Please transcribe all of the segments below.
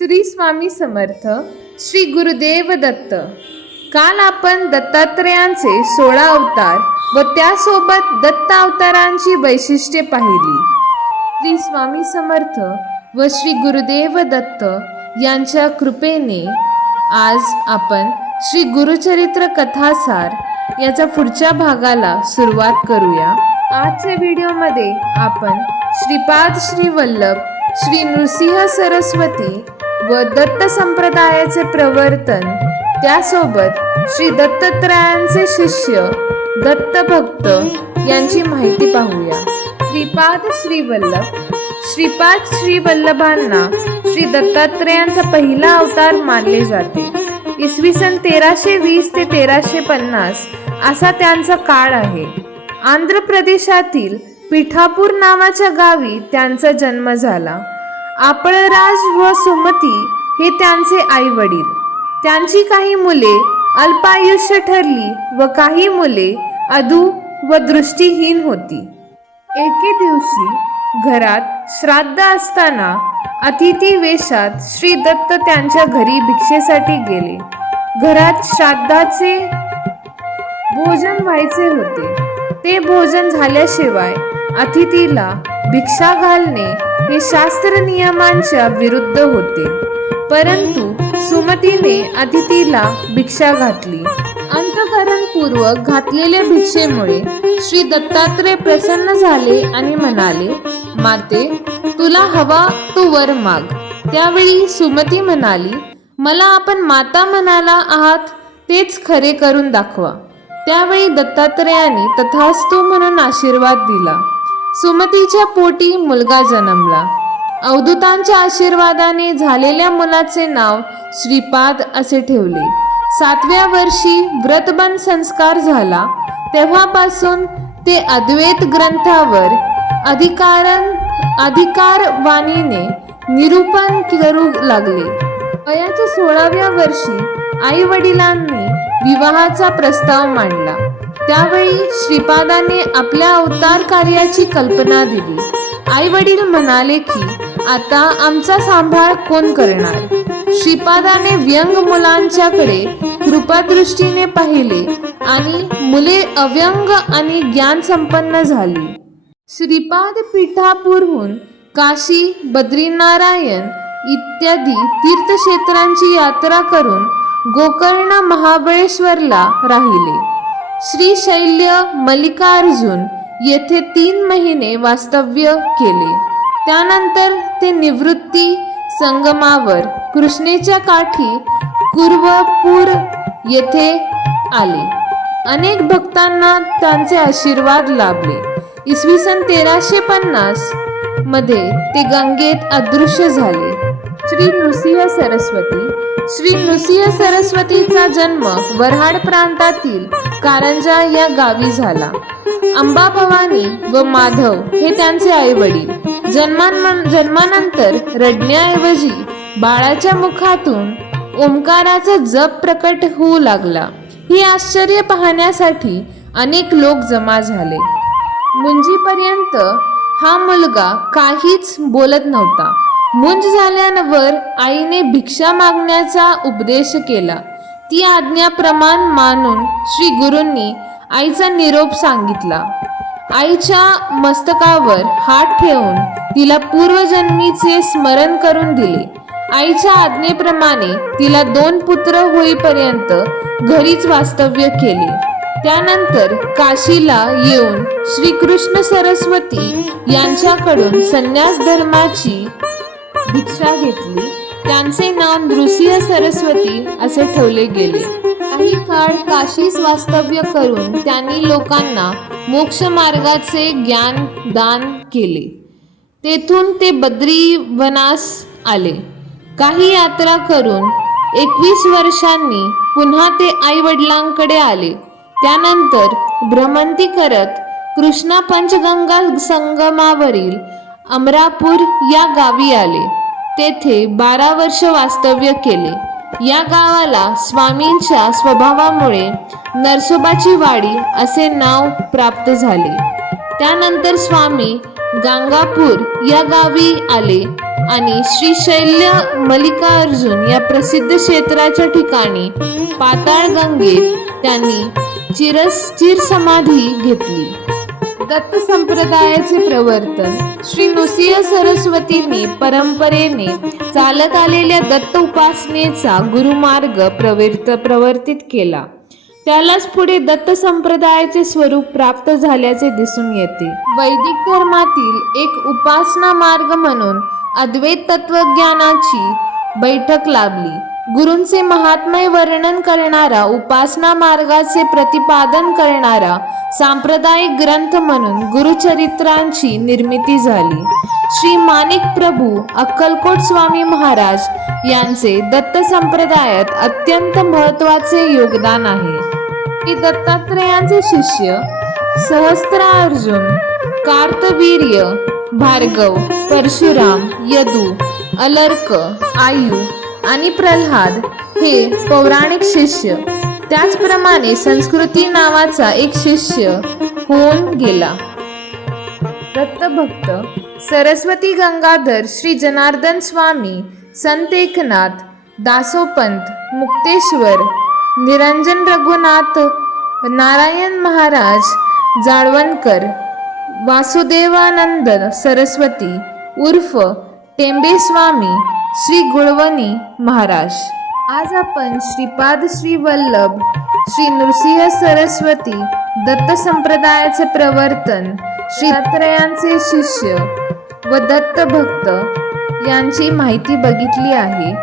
श्री स्वामी समर्थ श्री गुरुदेव दत्त. काल आपण दत्तात्रयांचे सोळा अवतार व त्यासोबत दत्त अवतारांची वैशिष्ट्ये पाहिली. श्री स्वामी समर्थ व श्री गुरुदेव दत्त यांच्या कृपेने आज आपण श्री गुरुचरित्र कथासार याच्या पुढच्या भागाला सुरुवात करूया. आजच्या व्हिडिओमध्ये आपण श्रीपाद श्री वल्लभ श्री नृसिंह सरस्वती व दत्त संप्रदायाचे प्रवर्तन. त्यासोबत श्री दत्तत्रयांचे शिष्य दत्तभक्त यांची माहिती पाहूया. श्रीपाद श्रीवल्लभ श्रीपाद श्री वल्लभांना श्री दत्तात्रेयांचा पहिला अवतार मानले जाते. इसवी सन तेराशे वीस ते तेराशे पन्नास असा त्यांचा काळ आहे. आंध्र प्रदेशातील पिठापूर नावाच्या गावी त्यांचा जन्म झाला. आपळराज व सुमती हे त्यांचे आई वडील त्यांची काही मुले अल्पायुष्य ठरली व काही मुले अधू व दृष्टीहीन होती. एके दिवशी घरात श्राद्ध असताना अतिथी वेशात श्री दत्त त्यांच्या घरी भिक्षेसाठी गेले. घरात श्राद्धाचे भोजन व्हायचे होते. ते भोजन झाल्याशिवाय अतिथीला भिक्षा घालणे हे शास्त्र नियमांच्या विरुद्ध होते. परंतु सुमतीने अतिथीला भिक्षा घातली. अंतकरणपूर्वक घातलेल्या भिक्षेमुळे श्री दत्तात्रय प्रसन्न झाले आणि म्हणाले माते तुला हवा तो वर माग. त्यावेळी सुमती म्हणाली मला आपण माता म्हणाला आहात तेच खरे करून दाखवा. त्यावेळी दत्तात्रयाने तथास्तु म्हणून आशीर्वाद दिला. सुमतीच्या पोटी मुलगा जन्मला. अवधूतांच्या आशीर्वादाने झालेल्या मुलाचे नाव श्रीपाद असे ठेवले. सातव्या वर्षी व्रतबन संस्कार झाला. तेव्हापासून ते अद्वैत ग्रंथावर अधिकारण अधिकारवाणीने निरूपण करू लागले. वयाच्या सोळाव्या वर्षी आई वडिलांनी विवाहाचा प्रस्ताव मांडला. त्यावेळी श्रीपादाने आपल्या अवतार कार्याची कल्पना दिली. आई वडील म्हणाले की आता आमचा सांभाळ कोण करणार? श्रीपादाने व्यंग मुलांच्याकडे कृपादृष्टीने पाहिले आणि मुले अव्यंग आणि ज्ञान संपन्न झाली. श्रीपाद पीठापूरहून काशी बद्रीनारायण इत्यादी तीर्थक्षेत्रांची यात्रा करून गोकर्ण महाबळेश्वरला राहिले. श्री शैल्य मल्लिकार्जुन येथे तीन महिने वास्तव्य केले. त्यानंतर ते निवृत्ती संगमावर कृष्णेच्या काठी कुर्वपूर येथे आले. अनेक भक्तांना त्यांचे आशीर्वाद लाभले. इसवी सन तेराशे पन्नासमध्ये ते गंगेत अदृश्य झाले. श्री नृसिंह सरस्वती. श्री नृसिंह सरस्वतीचा जन्म वऱ्हाड प्रांतातील कारंजा या गावी झाला. अंबा भवानी व माधव हे त्यांचे आई वडील जन्मान जन्मानंतर रडण्याऐवजी बाळाच्या मुखातून ओंकाराचा जप प्रकट होऊ लागला. ही आश्चर्य पाहण्यासाठी अनेक लोक जमा झाले. मुंजीपर्यंत हा मुलगा काहीच बोलत नव्हता. मुंज झाल्यावर आईने भिक्षा मागण्याचा उपदेश केला. ती आज्ञाप्रमाण मानून श्री गुरूंनी आईचा निरोप सांगितला. आईच्या मस्तकावर हात ठेवून तिला पूर्वजन्मीचे स्मरण करून दिले. आईच्या आज्ञेप्रमाणे तिला दोन पुत्र होईपर्यंत घरीच वास्तव्य केले. त्यानंतर काशीला येऊन श्रीकृष्ण सरस्वती यांच्याकडून संन्यास धर्माची दीक्षा घेतली. त्यांचे नाव नृसिंह सरस्वती असे ठेवले गेले. काही काळ काशीस वास्तव्य करून त्यांनी लोकांना मोक्ष मार्गाचे ज्ञान दान केले. तेथून ते बद्रीवनास आले. काही यात्रा करून एकवीस वर्षांनी पुन्हा ते आई वडिलांकडे आले. त्यानंतर भ्रमंती करत कृष्णा पंचगंगा संगमावरील अमरापूर या गावी आले. तेथे बारा वर्ष वास्तव्य केले. या गावाला स्वामींच्या स्वभावामुळे नरसोबाची वाडी असे नाव प्राप्त झाले. त्यानंतर स्वामी गांगापूर या गावी आले आणि श्री शैल्य मल्लिकार्जुन या प्रसिद्ध क्षेत्राच्या ठिकाणी पाताळ गंगेत त्यांनी चिरस चिर समाधी घेतली. दत्त संप्रदायाचे प्रवर्तन. श्री नृसिंह सरस्वतींनी परंपरेने चालत आलेल्या दत्त उपासनेचा गुरुमार्ग प्रवर्त प्रवर्तित केला. त्यालाच पुढे दत्त संप्रदायाचे स्वरूप प्राप्त झाल्याचे दिसून येते. वैदिक धर्मातील एक उपासना मार्ग म्हणून अद्वैत तत्वज्ञानाची बैठक लाभली. गुरूंचे महात्मय वर्णन करणारा उपासना मार्गाचे प्रतिपादन करणारा सांप्रदायिक ग्रंथ म्हणून गुरुचरित्रांची निर्मिती झाली. श्री माणिक प्रभू अक्कलकोट स्वामी महाराज यांचे दत्त संप्रदायात अत्यंत महत्त्वाचे योगदान आहे. श्री दत्तात्रेयांचे शिष्य सहस्त्रार्जुन कार्तवीर्य भार्गव परशुराम यदू अलर्क आयु आणि प्रल्हाद हे पौराणिक शिष्य. त्याचप्रमाणे संस्कृती नावाचा एक शिष्य होऊन गेला. दत्तभक्त सरस्वती गंगाधर श्री जनार्दन स्वामी संत एकनाथ दासोपंत मुक्तेश्वर निरंजन रघुनाथ नारायण महाराज जाळवणकर वासुदेवानंद सरस्वती उर्फ टेंबे स्वामी श्री गुळवणी महाराज. आज आपण श्रीपाद श्री वल्लभ श्री नृसिंह सरस्वती दत्त संप्रदायाचे प्रवर्तन श्री शिष्य व दत्त भक्त यांची माहिती बघितली आहे.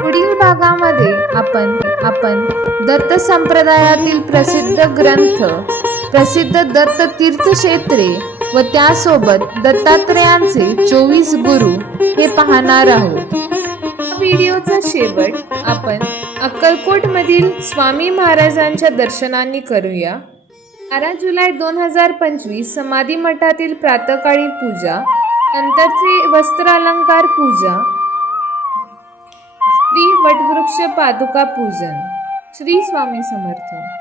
पुढील भागामध्ये आपण आपण दत्त संप्रदायातील प्रसिद्ध ग्रंथ प्रसिद्ध दत्त तीर्थक्षेत्रे व त्यासोबत दत्तात्रयांचे चोवीस गुरु हे पाहणार आहोत. व्हिडिओचा शेवट आपण अक्कलकोट मधील स्वामी महाराजांच्या दर्शनांनी करूया. बारा जुलै दोन हजार पंचवीस समाधी मठातील प्रातकाळी पूजा नंतरचे वस्त्रालंकार पूजा श्री वटवृक्ष पादुका पूजन श्री स्वामी समर्थ.